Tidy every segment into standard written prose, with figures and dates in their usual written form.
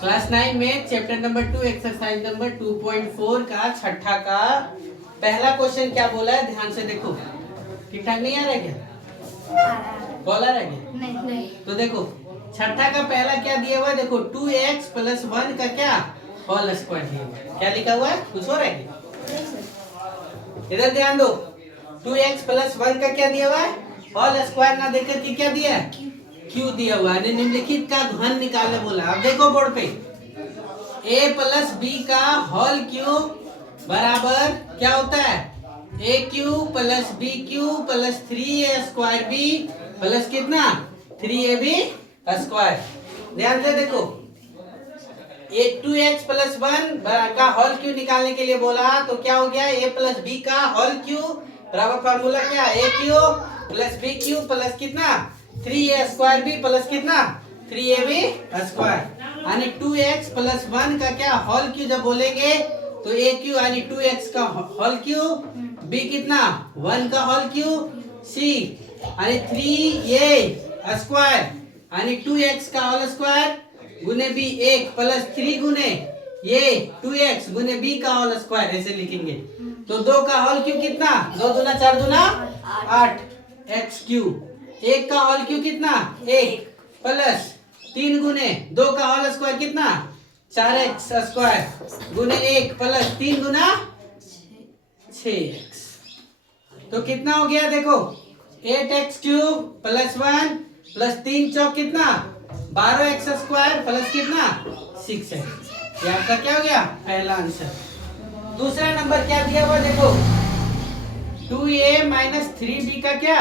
Class 9 में chapter number 2 exercise number 2.4 का छठा का पहला क्वेश्चन क्या बोला है, ध्यान से देखो। ठीक ठाक नहीं आ रहा है क्या? कॉल आ रहा है क्या? नहीं। तो देखो छठा का पहला क्या दिया हुआ है, देखो 2x + 1 का क्या होल स्क्वायर दिया हुआ है। क्या लिखा हुआ है, कुछ हो रहा है क्या? इधर ध्यान दो, 2x + 1 का क्या दिया हुआ है, होल स्क्वायर ना देकर के क्या दिया है, क्यू दिया हुआ है। निम्नलिखित का घन निकालने बोला। अब देखो बोर्ड पे, a + b का होल क्यूब बराबर क्या होता है, a³ + b³ + 3a² b plus कितना 3ab²। ध्यान से देखो, 2x + 1 का होल क्यूब निकालने के लिए बोला, तो क्या हो गया, a + b का होल क्यूब बराबर फार्मूला क्या, a³ + b³ प्लस कितना 3a² b प्लस कितना 3ab²। यानी 2x + 1 का क्या होल क्यूब जब बोलेंगे तो a³ यानी 2x का होल क्यूब, b कितना 1 का होल क्यूब, c यानी 3a² यानी 2x का होल स्क्वायर गुने b 1 प्लस 3 गुने ये 2x गुने b का होल स्क्वायर, ऐसे लिखेंगे। तो 2 का होल क्यूब कितना, 2 दूना 4 दूना 8 x³ 1 का होल क्यूब कितना 1 प्लस 3 गुने 2 का होल स्क्वायर कितना 4x² गुने 1 प्लस 3 गुना 6x। तो कितना हो गया, देखो 8x³ + 1 प्लस 3 चौक कितना 12x² प्लस कितना 6x। ये आपका क्या हो गया, पहला आंसर। दूसरा नंबर क्या दिया हुआ, देखो 2a - 3b का क्या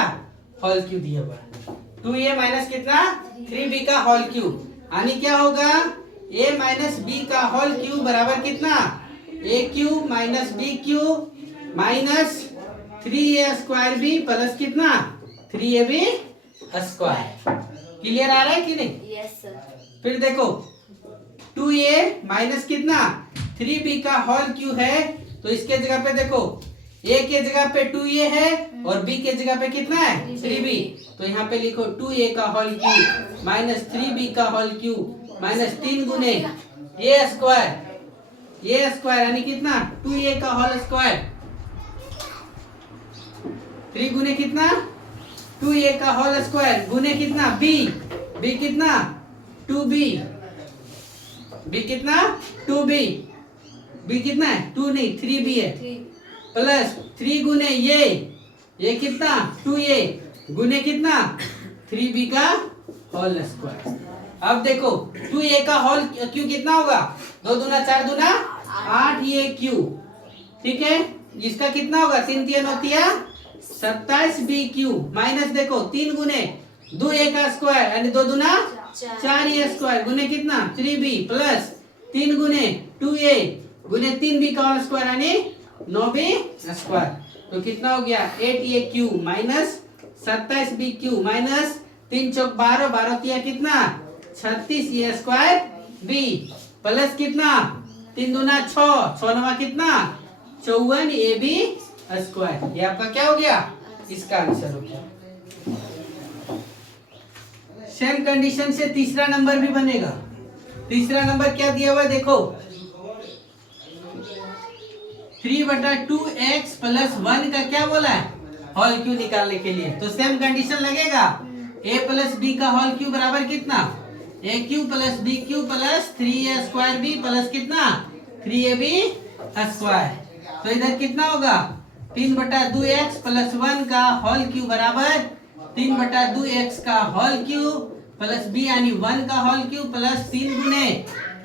होल क्यूब दिया हुआ है। 2a - कितना 3b का होल क्यूब, यानी क्या होगा, a - b का होल क्यूब बराबर कितना a³ - b³ minus 3a² b plus कितना 3ab²। क्लियर आ रहा है कि नहीं? Yes sir. फिर देखो 2a - कितना 3b का होल क्यूब है, तो इसके जगह पे देखो a के जगह पे 2a है और b के जगह पे कितना है 3b। तो यहाँ पे लिखो 2a का होल क्यूब माइनस 3b का होल क्यूब माइनस 3 गुने a² यानी कितना 2a का होल स्क्वायर 3 गुने कितना 2a का होल स्क्वायर गुने कितना b कितना 2b, b कितना 2b, b कितना है 2 नहीं 3b है, प्लस 3 गुने ये कितना 2a गुने कितना 3b का होल स्क्वायर। अब देखो 2a का होल क्यूब कितना होगा, 2 दूना 4 दूना 8 ये क्यूब, ठीक है। इसका कितना होगा 3 3 होतिया 27b³ माइनस देखो 3 गुने 2a का स्क्वायर यानी 2 दूना 4a² गुने कितना 3b प्लस 3 गुने 2a गुने 3b का होल स्क्वायर यानी 9b²। तो कितना हो गया 8a³ माइनस 27b³ माइनस 3 चौक 12 12 तिया कितना 36a² b प्लस कितना 3 दूना 6 6 नवा कितना 54ab²। ये आपका क्या हो गया, इसका आंसर हो गया। सेम कंडीशन से तीसरा नंबर भी बनेगा। तीसरा नंबर क्या दिया हुआ है, देखो 3/2x + 1 का क्या बोला है होल क्यूब निकालने के लिए। तो सेम कंडीशन लगेगा, a + b का होल क्यूब बराबर कितना a³ + b³ plus 3a² b plus कितना 3ab²। तो इधर कितना होगा 3/2x + 1 का होल क्यूब बराबर 3/2x का होल क्यूब प्लस b यानी 1 का होल क्यूब प्लस 3 गुने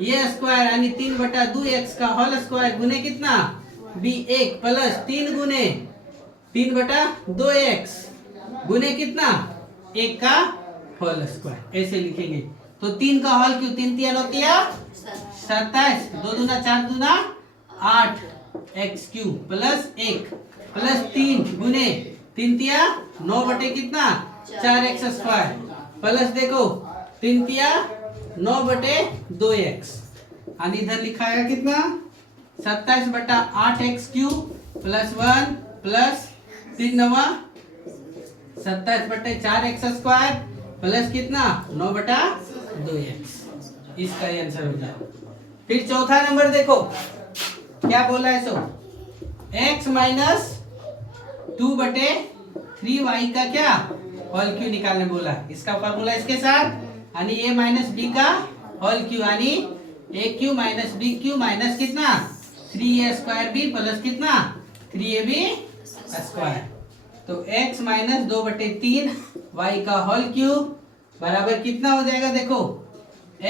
ये स्क्वायर यानी 3/2x का होल स्क्वायर गुने कितना b 1 प्लस 3 गुने 3/2x गुने कितना 1 का होल स्क्वायर, ऐसे लिखेंगे। तो 3 का होल क्यूब 3 3 होतिया 27 2 दूना 4 दूना 8x³ प्लस 1 प्लस 3 गुने 3 तिया 9 बटे कितना 4x² प्लस देखो 3 तिया 9 बटे 2x और इधर लिखा है कितना 27/8x³ प्लस 1 प्लस 3 नवा 27/4x² प्लस कितना 9/2 2x। इसका ही आंसर हो गया। फिर चौथा नंबर देखो क्या बोला है, सो x माइनस 2/3y का क्या होल क्यू निकालने बोला। इसका फॉर्मूला इसके साथ, यानी a माइनस बी का होल क्यू, यानी a cube minus b cube minus कितना 3a स्क्वायर बी प्लस कितना 3ab स्क्वायर। तो x माइनस 2/3 y का होल क्यूब बराबर कितना हो जाएगा, देखो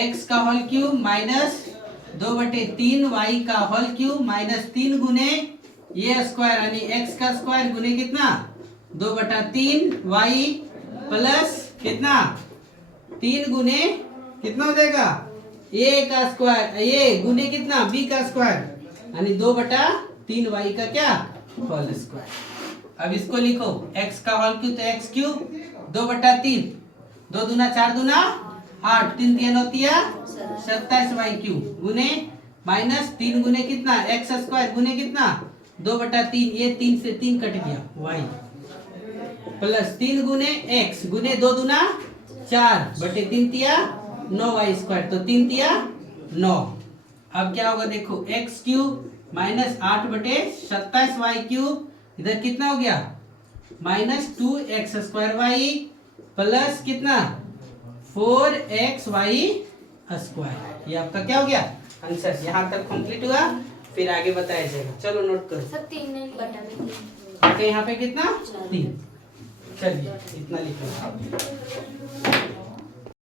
x का होल क्यूब माइनस 2/3 y का होल क्यूब माइनस 3 गुने ये स्क्वायर, यानी x का स्क्वायर गुने कितना 2/3 y प्लस कितना 3 गुने कितना हो जाएगा a का स्क्वायर, ये गुने कितना b का स्क्वायर, यानी 2/3 y का क्या होल स्क्वायर। अब इसको लिखो x का होल क्यूब तो x क्यूब 2/3, 2 दूना 4 दूना 8, 3 3 होती है 27 y क्यूब गुने माइनस 3 गुने कितना x स्क्वायर गुने कितना 2/3, ये 3 से 3 कट गया y प्लस 3 गुने x गुने 2 दूना 4/3 तिया 9 y स्क्वायर, तो 3 तिया 9। अब क्या होगा देखो x cube minus 8/27 y cube, इधर कितना हो गया minus 2x square y plus कितना 4xy स्क्वायर। ये आपका क्या हो गया आंसर। यहाँ तक कंप्लीट हुआ, फिर आगे बताया जाएगा। चलो नोट करो। यहाँ पे कितना 3। चलिए इतना लिखो।